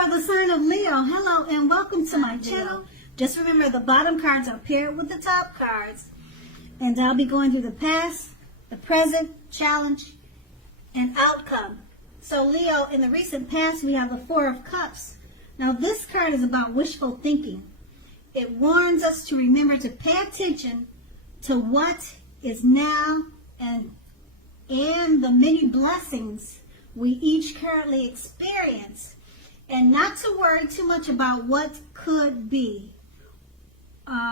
for the sign of Leo. Hello and welcome to my channel. Just remember the bottom cards are paired with the top cards. And I'll be going through the past, the present, challenge, and outcome. So Leo, in the recent past, we have the Four of Cups. Now this card is about wishful thinking. It warns us to remember to pay attention to what is now and the many blessings we each currently experience, and not to worry too much about what could be.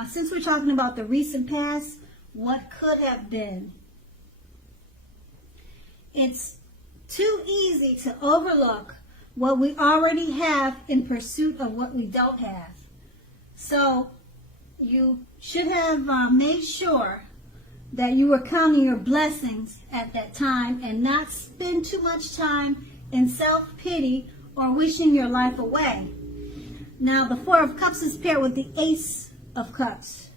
Since we're talking about the recent past, what could have been. It's too easy to overlook what we already have in pursuit of what we don't have. So you should have made sure that you were counting your blessings at that time and not spend too much time in self-pity or wishing your life away. Now the Four of Cups is paired with the Ace of Cups.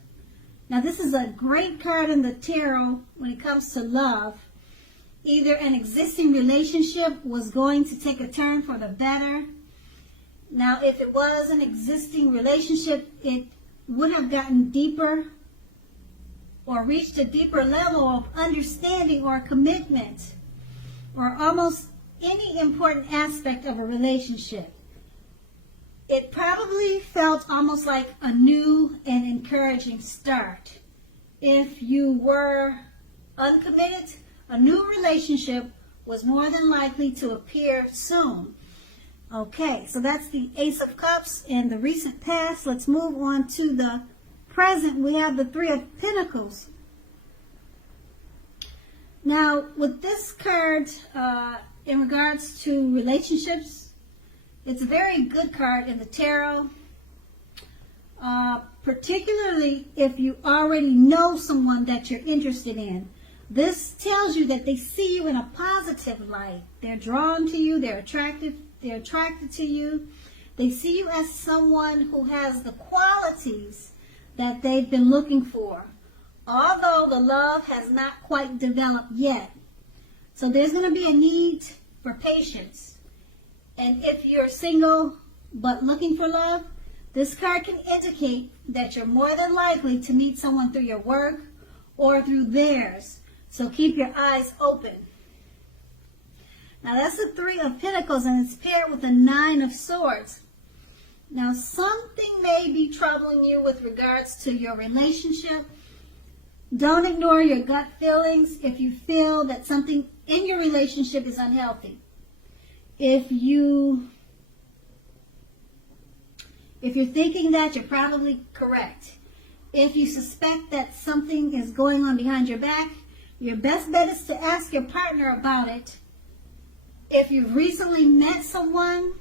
Now this is a great card in the tarot when it comes to love. Either an existing relationship was going to take a turn for the better. Now if it was an existing relationship, it would have gotten deeper or reached a deeper level of understanding or commitment, or almost any important aspect of a relationship. It probably felt almost like a new and encouraging start. If you were uncommitted, a new relationship was more than likely to appear soon. Okay, so that's the Ace of Cups in the recent past. Let's move on to the present. We have the Three of Pentacles. Now, with this card, in regards to relationships, it's a very good card in the tarot, particularly if you already know someone that you're interested in. This tells you that they see you in a positive light. They're drawn to you, they're attracted to you. They see you as someone who has the qualities that they've been looking for, although the love has not quite developed yet. So there's going to be a need for patience. And if you're single but looking for love, this card can indicate that you're more than likely to meet someone through your work or through theirs. So keep your eyes open. Now that's the Three of Pentacles, and it's paired with the Nine of Swords. Now something may be troubling you with regards to your relationship. Don't ignore your gut feelings if you feel that something in your relationship is unhealthy. If you're thinking that, you're probably correct. If you suspect that something is going on behind your back, your best bet is to ask your partner about it. If you've recently met someone,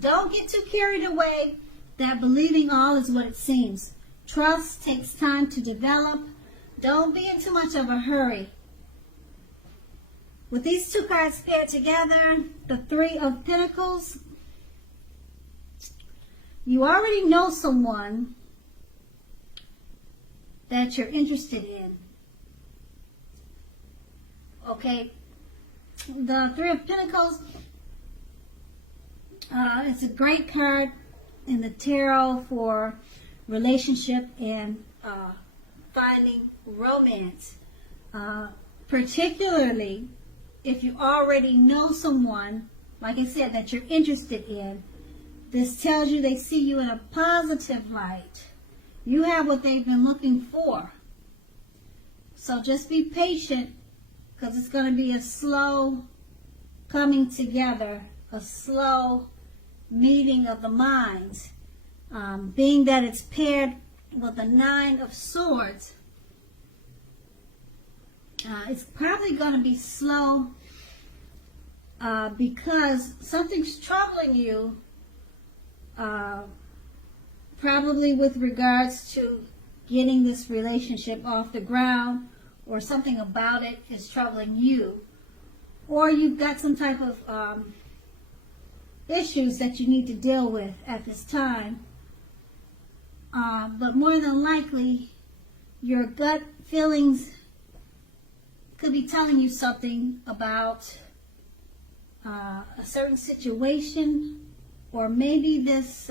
don't get too carried away that believing all is what it seems. Trust takes time to develop. Don't be in too much of a hurry. With these two cards paired together, the Three of Pentacles, you already know someone that you're interested in. Okay, the Three of Pentacles, it's a great card in the tarot for relationship and finding romance, particularly if you already know someone, like I said, that you're interested in. This tells you they see you in a positive light. You have what they've been looking for. So just be patient, because it's going to be a slow coming together, a slow meeting of the minds. Being that it's paired with the Nine of Swords, it's probably going to be slow because something's troubling you, probably with regards to getting this relationship off the ground, or something about it is troubling you, or you've got some type of issues that you need to deal with at this time. But more than likely, your gut feelings could be telling you something about a certain situation or maybe this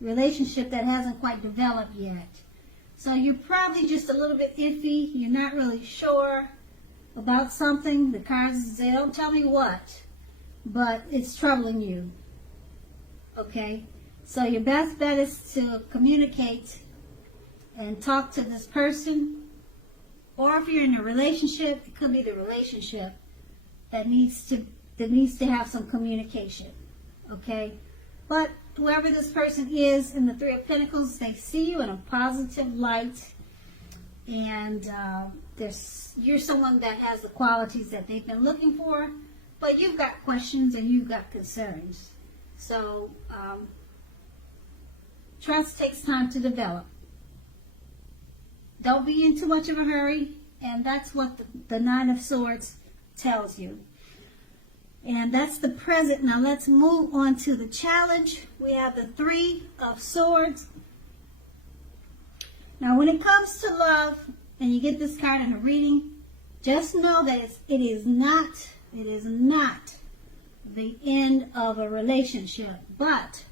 relationship that hasn't quite developed yet. So you're probably just a little bit iffy. You're not really sure about something. The cards, they don't tell me what, but it's troubling you. Okay? So your best bet is to communicate and talk to this person. Or if you're in a relationship, it could be the relationship that needs to have some communication. Okay? But whoever this person is in the Three of Pentacles, they see you in a positive light. And you're someone that has the qualities that they've been looking for, but you've got questions and you've got concerns. So trust takes time to develop. Don't be in too much of a hurry, and that's what the Nine of Swords tells you. And that's the present. Now let's move on to the challenge. We have the Three of Swords. Now when it comes to love, and you get this card in a reading, just know that it is not the end of a relationship, but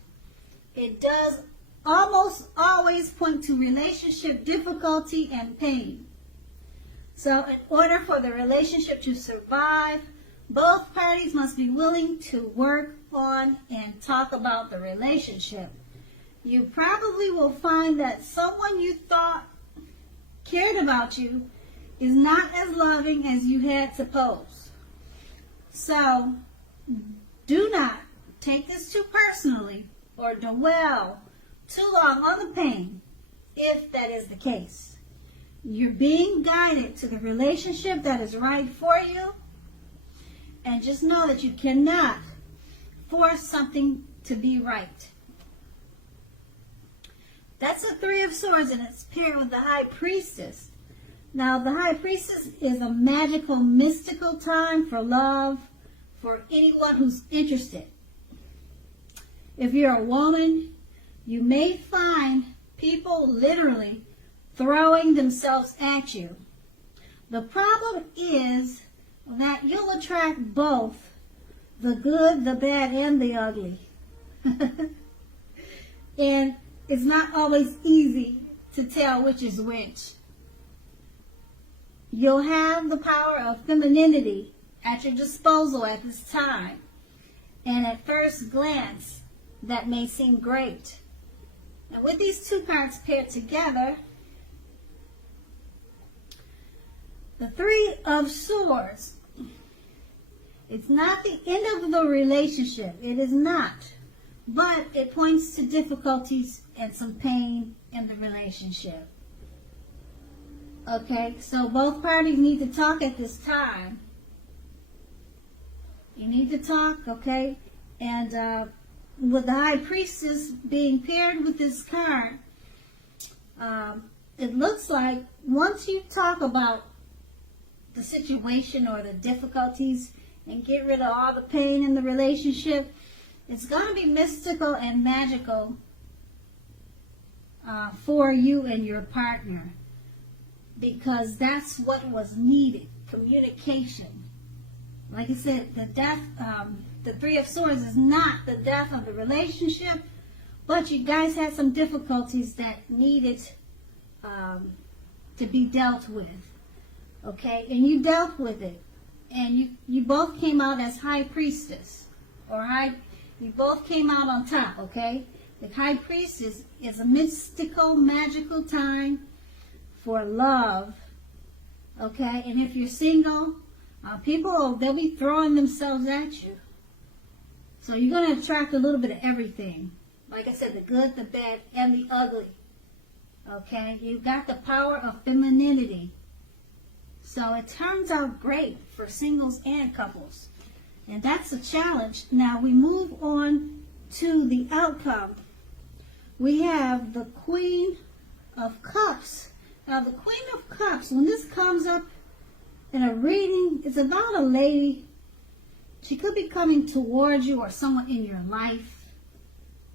it does almost always point to relationship difficulty and pain. So in order for the relationship to survive, both parties must be willing to work on and talk about the relationship. You probably will find that someone you thought cared about you is not as loving as you had supposed. So do not take this too personally or dwell too long on the pain if that is the case. You're being guided to the relationship that is right for you, and just know that you cannot force something to be right. That's the Three of Swords, and it's paired with the High Priestess. Now, the High Priestess is a magical, mystical time for love for anyone who's interested. If you're a woman, you may find people literally throwing themselves at you. The problem is that you'll attract both the good, the bad, and the ugly. And it's not always easy to tell which is which. You'll have the power of femininity at your disposal at this time. And at first glance, that may seem great. Now with these two cards paired together, the Three of Swords, it's not the end of the relationship. It is not. But it points to difficulties and some pain in the relationship. Okay, so both parties need to talk at this time. You need to talk, okay? And with the High Priestess being paired with this card, it looks like once you talk about the situation or the difficulties and get rid of all the pain in the relationship, it's going to be mystical and magical for you and your partner, because that's what was needed, communication. Like I said, the Three of Swords is not the death of the relationship, but you guys had some difficulties that needed to be dealt with. Okay, and you dealt with it, and you both came out as High Priestess, you both came out on top. Okay, the High Priestess is a mystical, magical time for love. Okay, and if you're single, they'll be throwing themselves at you. So you're going to attract a little bit of everything. Like I said, the good, the bad, and the ugly. Okay, you've got the power of femininity. So it turns out great for singles and couples. And that's a challenge. Now we move on to the outcome. We have the Queen of Cups. Now the Queen of Cups, when this comes up in a reading, it's about a lady. She could be coming towards you or someone in your life.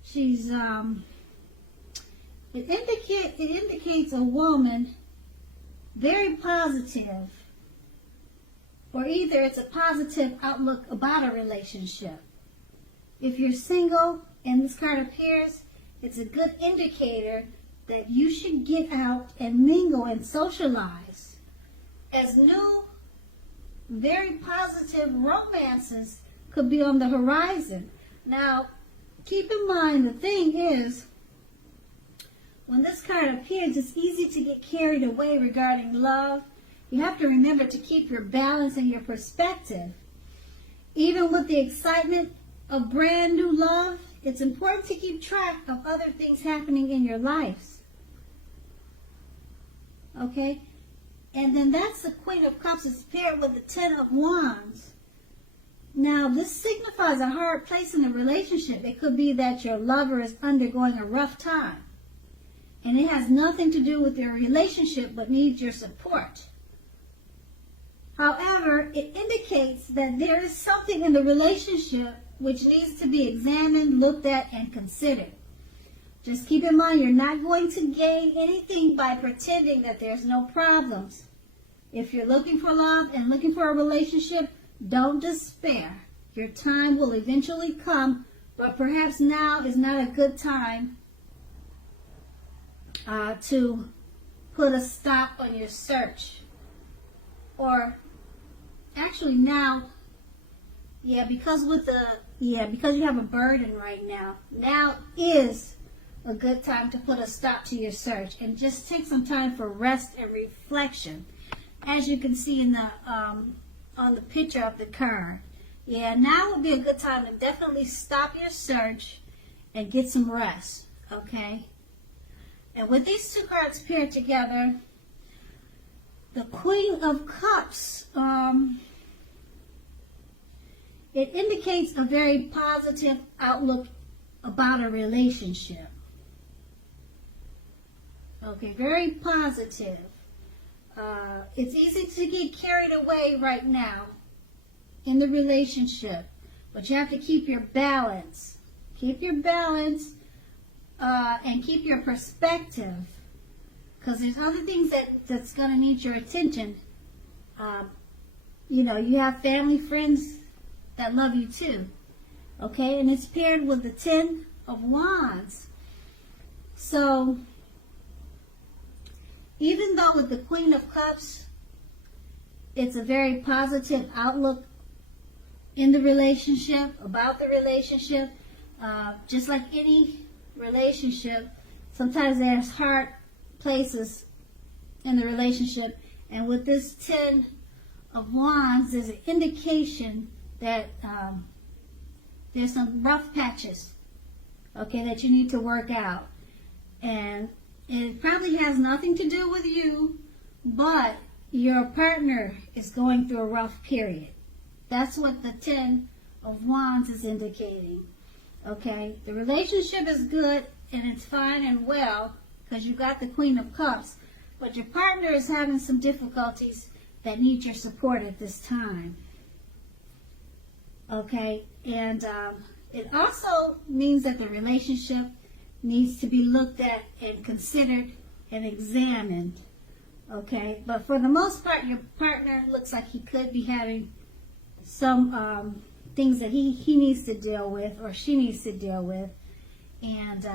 She's, it indicates a woman very positive, or either it's a positive outlook about a relationship. If you're single and this card appears, it's a good indicator that you should get out and mingle and socialize, as new, very positive romances could be on the horizon. Now, keep in mind, the thing is, when this card appears, it's easy to get carried away regarding love. You have to remember to keep your balance and your perspective. Even with the excitement of brand new love, it's important to keep track of other things happening in your lives. Okay? And then that's the Queen of Cups. It's paired with the Ten of Wands. Now, this signifies a hard place in a relationship. It could be that your lover is undergoing a rough time. And it has nothing to do with your relationship, but needs your support. However, it indicates that there is something in the relationship which needs to be examined, looked at, and considered. Just keep in mind, you're not going to gain anything by pretending that there's no problems. If you're looking for love and looking for a relationship, don't despair. Your time will eventually come, but perhaps now is not a good time to put a stop on your search. Or actually now, because you have a burden right now, now is a good time to put a stop to your search and just take some time for rest and reflection. As you can see in the on the picture of the card. Now would be a good time to definitely stop your search and get some rest. Okay? And with these two cards paired together, the Queen of Cups, it indicates a very positive outlook about a relationship. Okay, very positive. It's easy to get carried away right now in the relationship, but you have to keep your balance. Keep your balance and keep your perspective, because there's other things that's going to need your attention. You have family, friends that love you too. Okay, and it's paired with the Ten of Wands. So, even though with the Queen of Cups, it's a very positive outlook in the relationship, about the relationship, just like any relationship, sometimes there's hard places in the relationship, and with this Ten of Wands, there's an indication that there's some rough patches, okay, that you need to work out. And it probably has nothing to do with you, but your partner is going through a rough period. That's what the Ten of Wands is indicating. Okay, the relationship is good and it's fine and well because you got the Queen of Cups, but your partner is having some difficulties that need your support at this time. Okay, and it also means that the relationship needs to be looked at and considered and examined. Okay, but for the most part, your partner looks like he could be having some things that he needs to deal with or she needs to deal with, and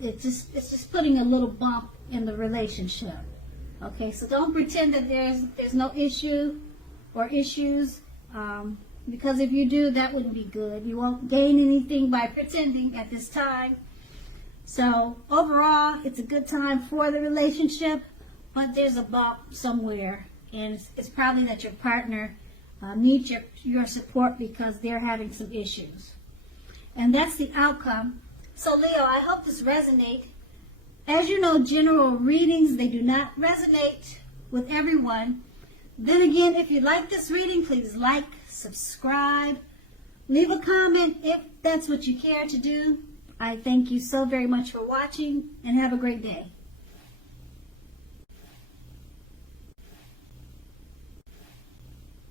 it's just putting a little bump in the relationship. Okay, so don't pretend that there's no issue or issues, because if you do, that wouldn't be good. You won't gain anything by pretending at this time. So overall, it's a good time for the relationship, but there's a bump somewhere, and it's probably that your partner needs your support because they're having some issues. And that's the outcome. So Leo, I hope this resonates. As you know, general readings, they do not resonate with everyone. Then again, if you like this reading, please like, subscribe, leave a comment if that's what you care to do. I thank you so very much for watching, and have a great day.